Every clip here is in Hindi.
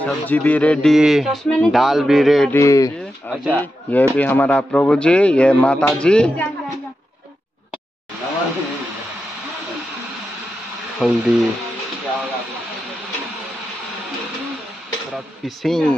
सब्जी भी रेडी, दाल भी रेडी। ये भी हमारा प्रभु जी, ये माता जी। हल्दी, पिसिंग।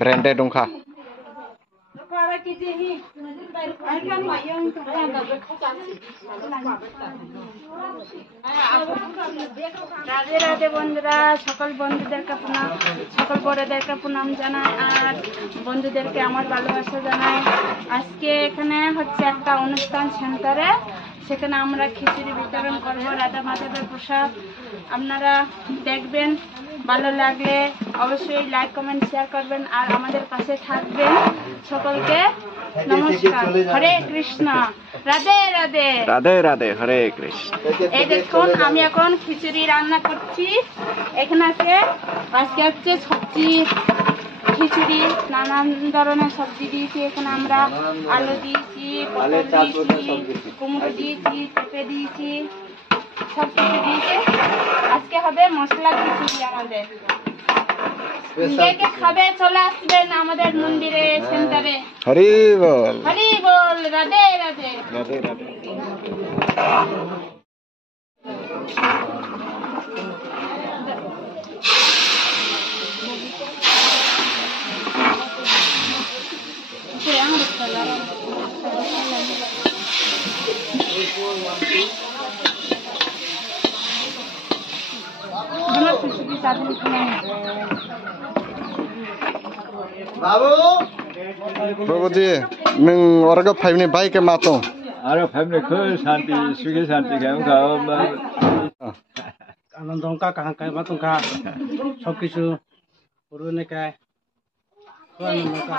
ब्रांडेड उनका রাধে রাধে বন্ধুরা, সকল বন্ধুদেরকে প্রণাম, সকল বড়দেরকে প্রণাম জানাই আর বন্ধুদেরকে আমার ভালোবাসা জানাই। আজকে এখানে হচ্ছে একটা অনুষ্ঠান সেন্টারে, সেখানে আমরা খিচুড়ি বিতরণ করবো, রাধা মাধবের প্রসাদ। আপনারা দেখবেন, ভালো লাগলে অবশ্যই লাইক কমেন্ট শেয়ার করবেন আর আমাদের পাশে থাকবেন। সকলকে নমস্কার, হরে কৃষ্ণ, রাধে রাধে। রাধে রাধে, হরে কৃষ্ণ। এই দেখুন আমি এখন খিচুড়ি রান্না করছি। এখানে আছে আজকে হচ্ছে সবজি খিচুড়ি, নানান ধরনের সবজি দিয়েছি। এখানে আমরা আলু দিয়েছি, পটল দিয়েছি, কুমড়ো দিয়েছি, পেঁপে দিয়েছি, সব কিছু দিয়েছি। আজকে হবে মশলা খিচুড়ি আমাদের। কে কে খাবে চলে আসবেন আমাদের মন্দিরে সেন্টারে। হরি বল, হরি বল, রাধে রাধে। রাধে রাধে। प्रभु जी नों अरग फाइवनि बाइक मातो आरो फाइवनि खो शांति सुखी शांति के उनका आनंद उनका कहां का बात उनका सब किछु पुरने का आनंद का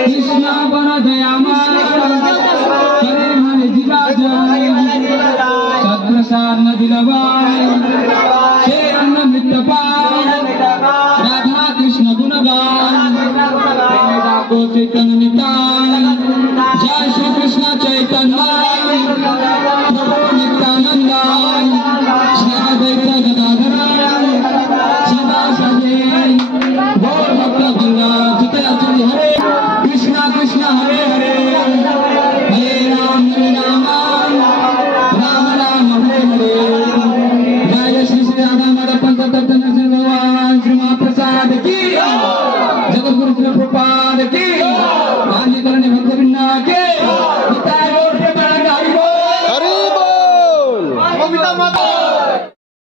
कृष्णा बर दयामा करे हरे जिला सत्रसार नदिलवाय हे अन्न मित्रपाय राधा कृष्ण गुणगान को चैतन्य निताय जय श्री कृष्ण चैतन्य प्रभु नित्यानंदाय श्री अद्वैत गदाधराय सदा सदे गौर भक्त गंगा जिते अचल हरे कृष्णा कृष्णा हरे हरे हरे राम राम राम हरे हरे जय श्री श्री राधा माधव पंच तत्व नरसिंह भगवान श्री महाप्रसाद महाराज की जगतगुरु श्री प्रभुपाद की मानजी करणी भक्त बिन्ना के हरि बोल। बबीता माता